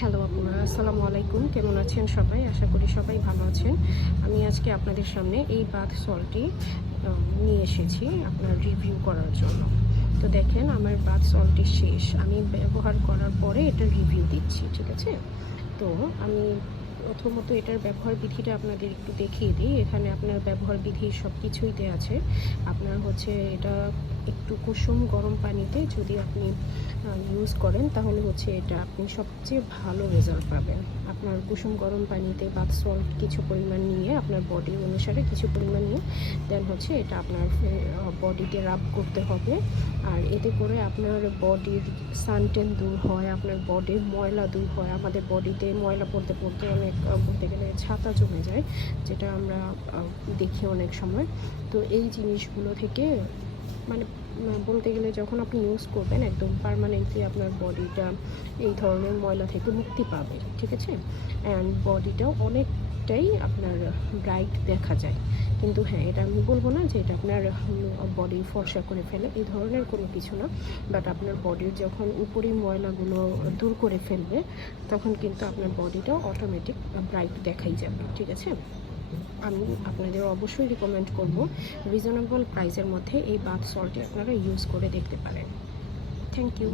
Hello আপনারা, আসসালামু আলাইকুম। কেমন আছেন সবাই? আশা করি সবাই ভালো আছেন। আমি আজকে আপনাদের সামনে এই বাথ সল্টটি নিয়ে এসেছি আপনার রিভিউ করার জন্য। তো দেখেন, আমার বাথ সল্টটি শেষ। আমি ব্যবহার করার পরে এটা রিভিউ দিচ্ছি, ঠিক আছে? তো আমি প্রথমত এটার ব্যবহার বিধিটা আপনাদের একটু দেখিয়ে দিই। এখানে আপনার ব্যবহার বিধি সব কিছুই দেওয়া আছে। আপনার হচ্ছে এটা একটু কুসুম গরম পানিতে যদি আপনি ইউজ করেন, তাহলে হচ্ছে এটা আপনি সবচেয়ে ভালো রেজাল্ট পাবেন। আপনার কুসুম গরম পানিতে বাথ সল্ট কিছু পরিমাণ নিয়ে, আপনার বডি অনুসারে কিছু পরিমাণ নিয়ে দেন হচ্ছে এটা আপনার বডিতে রাব করতে হবে। আর এতে করে আপনার বডির সানটেন দূর হয়, আপনার বডির ময়লা দূর হয়। আমাদের বডিতে ময়লা পড়তে পড়তে অনেক বলতে গেলে ছাতা জমে যায়, যেটা আমরা দেখি অনেক সময়। তো এই জিনিসগুলো থেকে মানে বলতে গেলে যখন আপনি ইউজ করবেন, একদম পার্মানেন্টলি আপনার বডিটা এই ধরনের ময়লা থেকে মুক্তি পাবে, ঠিক আছে? অ্যান্ড বডিটাও অনেকটাই আপনার ব্রাইট দেখা যায়। কিন্তু হ্যাঁ, এটা আমি বলবো না যে এটা আপনার বডি ফর্সা করে ফেলে, এই ধরনের কোনো কিছু না। বাট আপনার বডির যখন উপরি ময়লাগুলো দূর করে ফেলবে, তখন কিন্তু আপনার বডিটাও অটোমেটিক ব্রাইট দেখাই যাবে, ঠিক আছে? আমি আপনাদের অবশ্যই রিকমেন্ড করব রিজনেবল প্রাইসের মধ্যে এই বাথ সল্টটি আপনারা ইউজ করে দেখতে পারেন। Thank you.